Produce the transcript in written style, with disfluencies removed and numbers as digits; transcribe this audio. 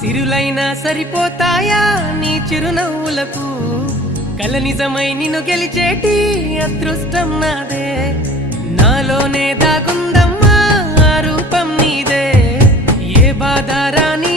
సిరులైనా సరిపోతాయా నీ చిరునవ్వులకు కల నిజమై నిన్ను గెలిచేటి అదృష్టం నాదే నాలోనే దాగుందమ్మా ఆ రూపం నీదే ఏ బాధ రాని